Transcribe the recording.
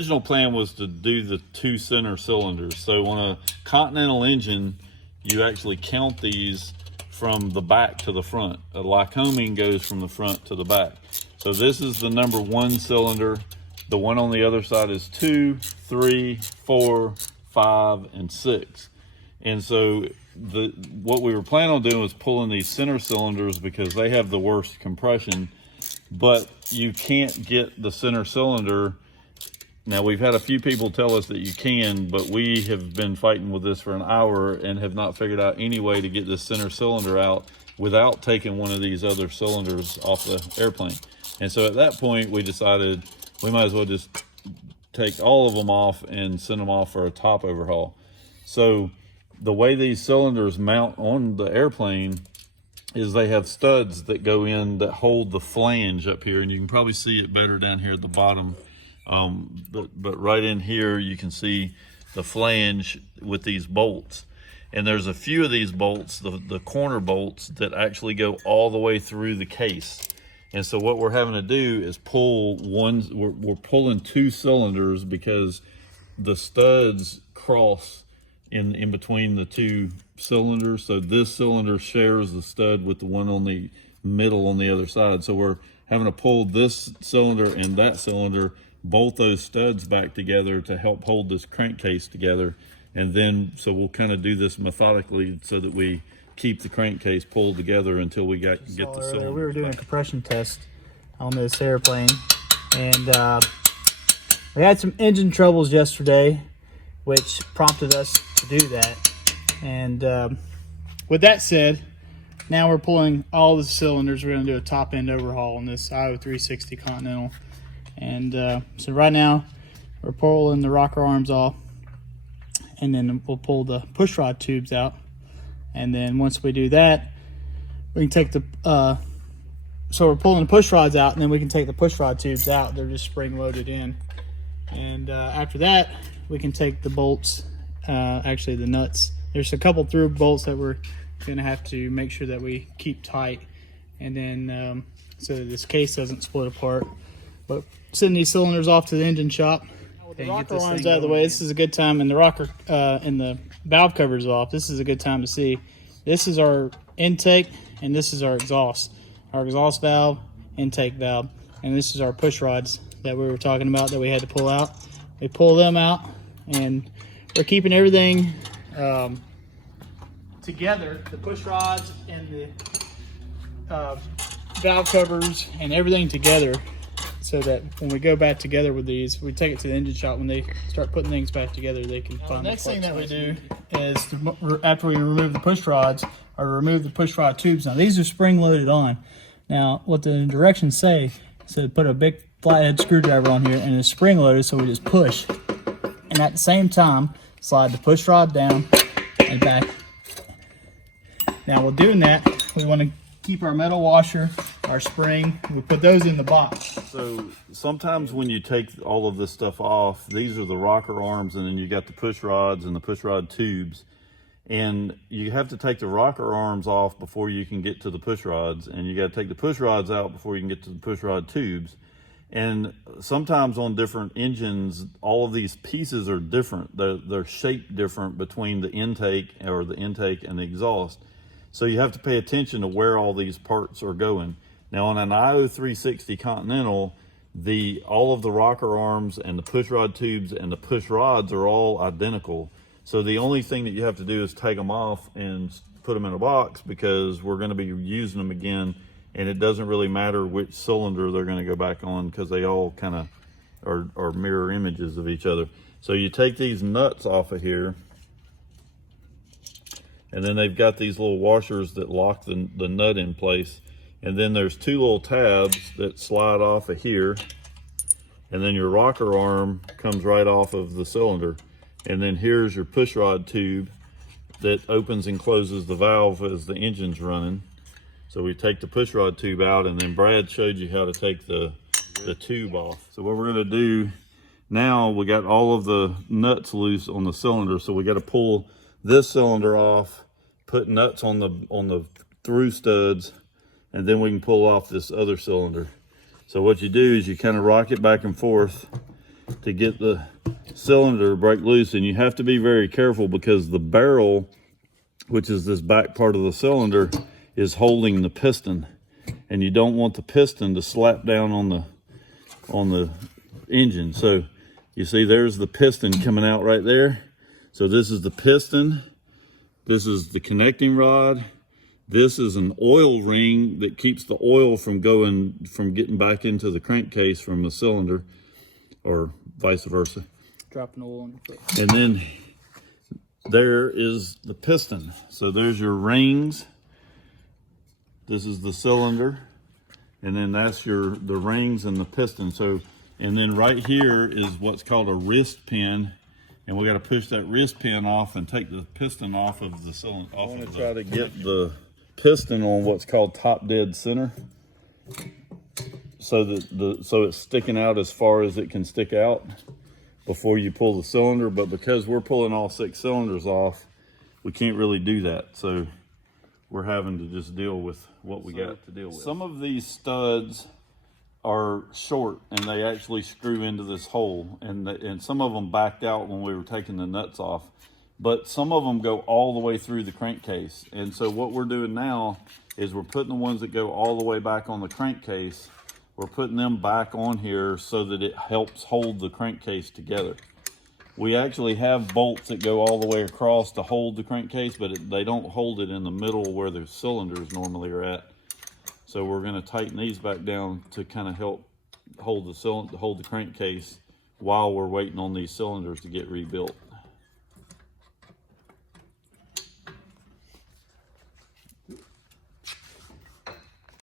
Original plan was to do the 2 center cylinders. So on a Continental engine, you actually count these from the back to the front. A Lycoming goes from the front to the back. So this is the number 1 cylinder. The one on the other side is 2, 3, 4, 5, and 6. And so what we were planning on doing was pulling these center cylinders because they have the worst compression, but you can't get the center cylinder. Now, we've had a few people tell us that you can, but we have been fighting with this for an hour and have not figured out any way to get this center cylinder out without taking one of these other cylinders off the airplane. And so at that point, we decided we might as well just take all of them off and send them off for a top overhaul. So the way these cylinders mount on the airplane is they have studs that go in that hold the flange up here, and you can probably see it better down here at the bottom. But right in here, you can see the flange with these bolts. And there's a few of these bolts, the corner bolts, that actually go all the way through the case. And so what we're having to do is pull we're pulling 2 cylinders because the studs cross in between the 2 cylinders. So this cylinder shares the stud with the one on the middle on the other side. So we're having to pull this cylinder and that cylinder, both those studs back together to help hold this crankcase together. And then, so we'll kind of do this methodically so that we keep the crankcase pulled together until we get the cylinder. We were doing a compression test on this airplane, and we had some engine troubles yesterday, which prompted us to do that. And with that said, now we're pulling all the cylinders. We're going to do a top end overhaul on this IO-360 Continental. And so right now we're pulling the rocker arms off, and then we'll pull the push rod tubes out. And then once we do that, we can take the so we're pulling the push rods out, and then we can take the push rod tubes out. They're just spring loaded in. And after that, we can take the bolts, actually the nuts. There's a couple through bolts that we're gonna have to make sure that we keep tight, and then so that this case doesn't split apart. But sending these cylinders off to the engine shop. With the rocker arms out of the way, this is a good time, and the rocker and the valve covers off. This is a good time to see. This is our intake, and this is our exhaust. Our exhaust valve, intake valve, and this is our push rods that we were talking about that we had to pull out. We pull them out, and we're keeping everything together. The push rods and the valve covers and everything together, so that when we go back together with these, we take it to the engine shop. When they start putting things back together, they can find the next thing that we do is after we remove the push rods, or remove the push rod tubes. Now these are spring loaded on. Now what the directions say, so put a big flathead screwdriver on here, and it's spring loaded, so we just push, and at the same time slide the push rod down and back. Now while doing that, we want to keep our metal washer, our spring, we put those in the box. So sometimes when you take all of this stuff off, these are the rocker arms, and then you got the push rods and the push rod tubes. And you have to take the rocker arms off before you can get to the push rods, and you got to take the push rods out before you can get to the push rod tubes. And sometimes on different engines, all of these pieces are different. They're shaped different between the intake and the exhaust. So you have to pay attention to where all these parts are going. Now on an IO-360 Continental, all of the rocker arms and the push rod tubes and the push rods are all identical. So the only thing that you have to do is take them off and put them in a box, because we're going to be using them again, and it doesn't really matter which cylinder they're going to go back on, because they all kind of are mirror images of each other. So you take these nuts off of here, and then they've got these little washers that lock the nut in place. And then there's 2 little tabs that slide off of here, and then your rocker arm comes right off of the cylinder. And then here's your push rod tube that opens and closes the valve as the engine's running. So we take the push rod tube out, and then Brad showed you how to take the tube off. So what we're gonna do now, we got all of the nuts loose on the cylinder, so we gotta pull this cylinder off, put nuts on the through studs, and then we can pull off this other cylinder. So what you do is you kind of rock it back and forth, to get the cylinder to break loose, and you have to be very careful because the barrel, which is this back part of the cylinder, is holding the piston, and you don't want the piston to slap down on the engine. So you see there's the piston coming out right there. So this is the piston, this is the connecting rod, this is an oil ring that keeps the oil from getting back into the crankcase from the cylinder, or vice versa. Dropping oil on your foot. And then there is the piston. So there's your rings. This is the cylinder, and then that's the rings and the piston. So, and then right here is what's called a wrist pin, and we got to push that wrist pin off and take the piston off of the cylinder. I'm going to try to get the piston on what's called top dead center, so that so it's sticking out as far as it can stick out before you pull the cylinder. But because we're pulling all 6 cylinders off, we can't really do that. So we're having to just deal with what we got to deal with. Some of these studs are short and they actually screw into this hole, and some of them backed out when we were taking the nuts off, but some of them go all the way through the crankcase. And so what we're doing now is we're putting the ones that go all the way back on the crankcase, we're putting them back on here so that it helps hold the crankcase together. We actually have bolts that go all the way across to hold the crankcase, but they don't hold it in the middle where the cylinders normally are at. So we're going to tighten these back down to kind of help hold the crankcase while we're waiting on these cylinders to get rebuilt.